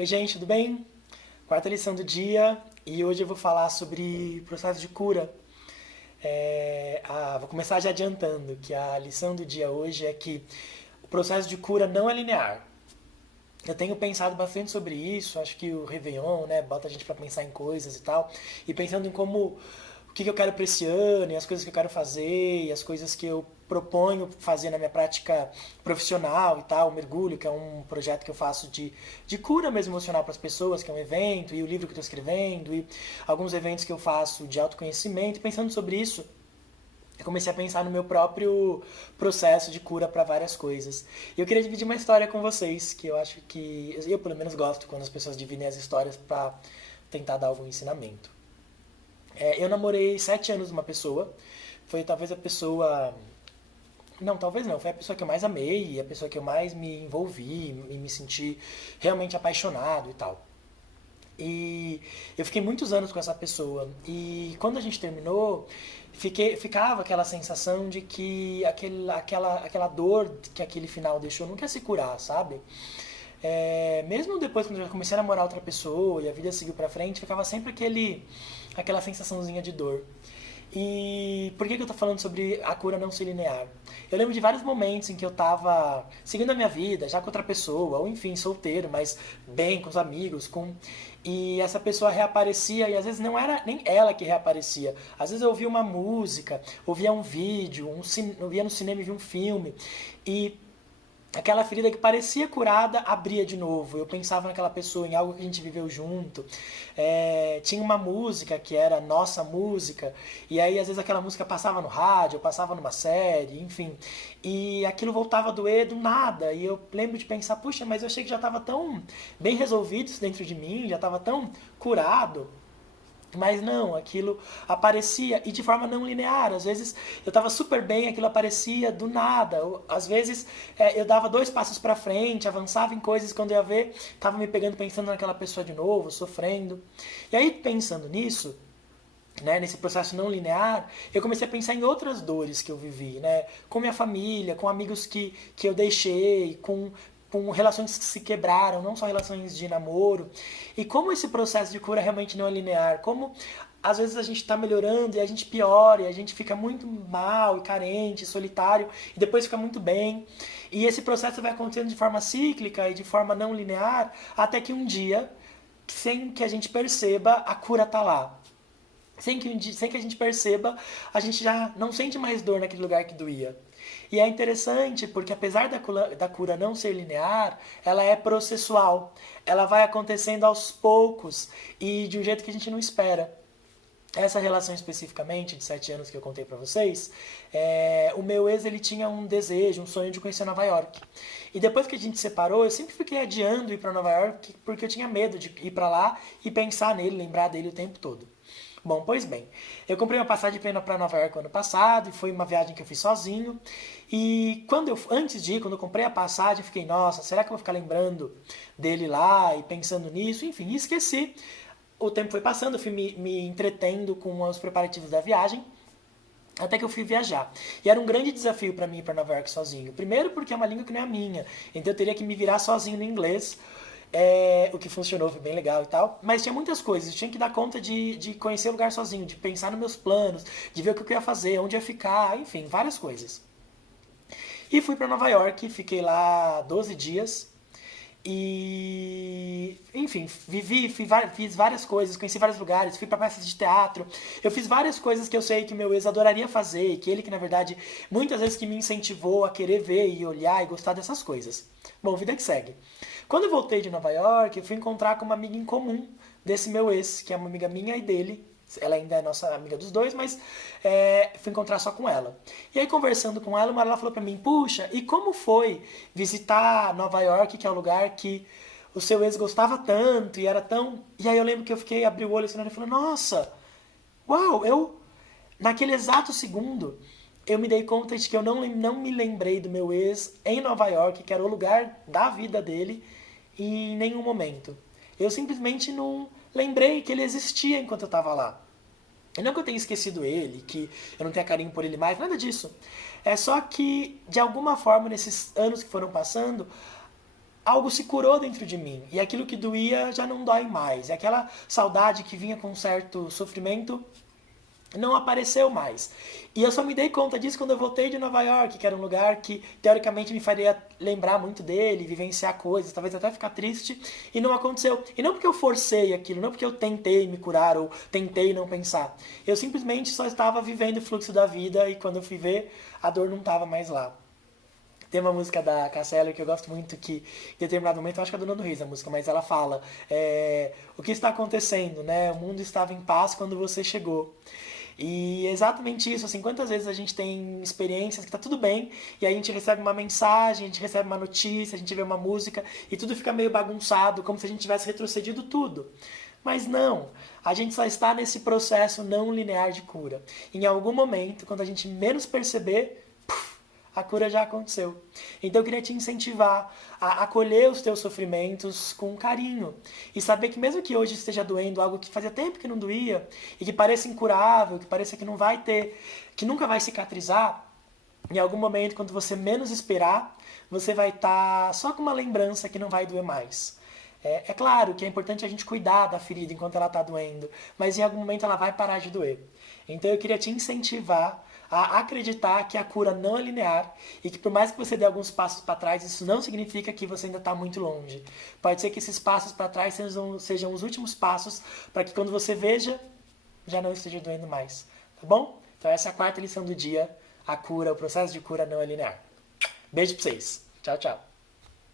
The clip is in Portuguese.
Oi, gente, tudo bem? Quarta lição do dia e hoje eu vou falar sobre processo de cura. Vou começar já adiantando que a lição do dia hoje é que o processo de cura não é linear. Eu tenho pensado bastante sobre isso, acho que o Réveillon, né, bota a gente para pensar em coisas e tal, e pensando em como o que eu quero para esse ano, e as coisas que eu quero fazer, e as coisas que eu proponho fazer na minha prática profissional e tal, o Mergulho, que é um projeto que eu faço de cura mesmo emocional para as pessoas, que é um evento, e o livro que eu estou escrevendo, e alguns eventos que eu faço de autoconhecimento, e pensando sobre isso, eu comecei a pensar no meu próprio processo de cura para várias coisas. E eu queria dividir uma história com vocês, que eu acho que eu pelo menos gosto quando as pessoas dividem as histórias para tentar dar algum ensinamento. Eu namorei 7 anos com uma pessoa, foi talvez a pessoa. Não, talvez não, foi a pessoa que eu mais amei, a pessoa que eu mais me envolvi e me senti realmente apaixonado e tal. E eu fiquei muitos anos com essa pessoa. E quando a gente terminou, ficava aquela sensação de que aquela dor que aquele final deixou não quer se curar, sabe? Mesmo depois, quando eu já comecei a namorar outra pessoa e a vida seguiu pra frente, ficava sempre aquela sensaçãozinha de dor. E por que eu tô falando sobre a cura não ser linear? Eu lembro de vários momentos em que eu tava seguindo a minha vida, já com outra pessoa, ou enfim, solteiro, mas bem, com os amigos, e essa pessoa reaparecia, e às vezes não era nem ela que reaparecia. Às vezes eu ouvia uma música, ouvia um vídeo, eu ia no cinema e via um filme, e aquela ferida que parecia curada abria de novo. Eu pensava naquela pessoa, em algo que a gente viveu junto. Tinha uma música que era nossa música, e aí às vezes aquela música passava no rádio, passava numa série, enfim. E aquilo voltava a doer do nada. E eu lembro de pensar, puxa, mas eu achei que já estava tão bem resolvido isso dentro de mim, já estava tão curado. Mas não, aquilo aparecia e de forma não linear. Às vezes eu estava super bem, aquilo aparecia do nada. Às vezes eu dava 2 passos para frente, avançava em coisas, quando eu ia ver, estava me pegando pensando naquela pessoa de novo, sofrendo. E aí, pensando nisso, né, nesse processo não linear, eu comecei a pensar em outras dores que eu vivi, né, com minha família, com amigos que eu deixei, com relações que se quebraram, não só relações de namoro, e como esse processo de cura realmente não é linear, como às vezes a gente está melhorando e a gente piora, e a gente fica muito mal e carente, solitário, e depois fica muito bem. E esse processo vai acontecendo de forma cíclica e de forma não linear, até que um dia, sem que a gente perceba, a cura está lá. Sem que a gente perceba, a gente já não sente mais dor naquele lugar que doía. E é interessante porque apesar da cura não ser linear, ela é processual. Ela vai acontecendo aos poucos e de um jeito que a gente não espera. Essa relação especificamente, de 7 anos que eu contei pra vocês, o meu ex ele tinha um desejo, um sonho de conhecer Nova York. E depois que a gente separou, eu sempre fiquei adiando ir pra Nova York porque eu tinha medo de ir pra lá e pensar nele, lembrar dele o tempo todo. Bom, pois bem, eu comprei uma passagem para Nova York ano passado e foi uma viagem que eu fiz sozinho. E antes de ir, quando eu comprei a passagem, eu fiquei, nossa, será que eu vou ficar lembrando dele lá e pensando nisso? Enfim, e esqueci. O tempo foi passando, eu fui me entretendo com os preparativos da viagem. Até que eu fui viajar. E era um grande desafio para mim ir para Nova York sozinho. Primeiro porque é uma língua que não é a minha. Então eu teria que me virar sozinho no inglês. O que funcionou, foi bem legal e tal. Mas tinha muitas coisas. Eu tinha que dar conta de conhecer o lugar sozinho, de pensar nos meus planos, de ver o que eu ia fazer, onde ia ficar, enfim, várias coisas. E fui para Nova York, fiquei lá 12 dias. E, enfim, fiz várias coisas, conheci vários lugares, fui para peças de teatro. Eu fiz várias coisas que eu sei que meu ex adoraria fazer, e que ele que na verdade muitas vezes que me incentivou a querer ver e olhar e gostar dessas coisas. Bom, vida que segue. Quando eu voltei de Nova York, eu fui encontrar com uma amiga em comum desse meu ex, que é uma amiga minha e dele. Ela ainda é nossa amiga dos dois, mas fui encontrar só com ela. E aí, conversando com ela, uma hora ela falou pra mim, puxa, e como foi visitar Nova York, que é um lugar que o seu ex gostava tanto e era tão... E aí eu lembro que eu fiquei, abri o olho assim, e falei, nossa, uau, naquele exato segundo, eu me dei conta de que eu não me lembrei do meu ex em Nova York, que era o lugar da vida dele, em nenhum momento. Eu simplesmente não lembrei que ele existia enquanto eu estava lá. E não que eu tenha esquecido ele, que eu não tenha carinho por ele mais, nada disso. É só que, de alguma forma, nesses anos que foram passando, algo se curou dentro de mim. E aquilo que doía já não dói mais. E aquela saudade que vinha com um certo sofrimento não apareceu mais. E eu só me dei conta disso quando eu voltei de Nova York, que era um lugar que teoricamente me faria lembrar muito dele, vivenciar coisas, talvez até ficar triste, e não aconteceu. E não porque eu forcei aquilo, não porque eu tentei me curar ou tentei não pensar. Eu simplesmente só estava vivendo o fluxo da vida e quando eu fui ver, a dor não estava mais lá. Tem uma música da Cassia que eu gosto muito, que em determinado momento, eu acho que é a Dona do Reis a música, mas ela fala o que está acontecendo, né? O mundo estava em paz quando você chegou. E é exatamente isso, assim, quantas vezes a gente tem experiências que tá tudo bem, e aí a gente recebe uma mensagem, a gente recebe uma notícia, a gente vê uma música, e tudo fica meio bagunçado, como se a gente tivesse retrocedido tudo. Mas não, a gente só está nesse processo não linear de cura. Em algum momento, quando a gente menos perceber, a cura já aconteceu. Então eu queria te incentivar a acolher os teus sofrimentos com carinho. E saber que mesmo que hoje esteja doendo algo que fazia tempo que não doía, e que pareça incurável, que pareça que não vai ter, que nunca vai cicatrizar, em algum momento, quando você menos esperar, você vai estar só com uma lembrança que não vai doer mais. É claro que é importante a gente cuidar da ferida enquanto ela está doendo, mas em algum momento ela vai parar de doer. Então eu queria te incentivar a acreditar que a cura não é linear e que por mais que você dê alguns passos para trás, isso não significa que você ainda está muito longe. Pode ser que esses passos para trás sejam os últimos passos para que quando você veja, já não esteja doendo mais. Tá bom? Então essa é a quarta lição do dia. A cura, o processo de cura não é linear. Beijo para vocês. Tchau, tchau.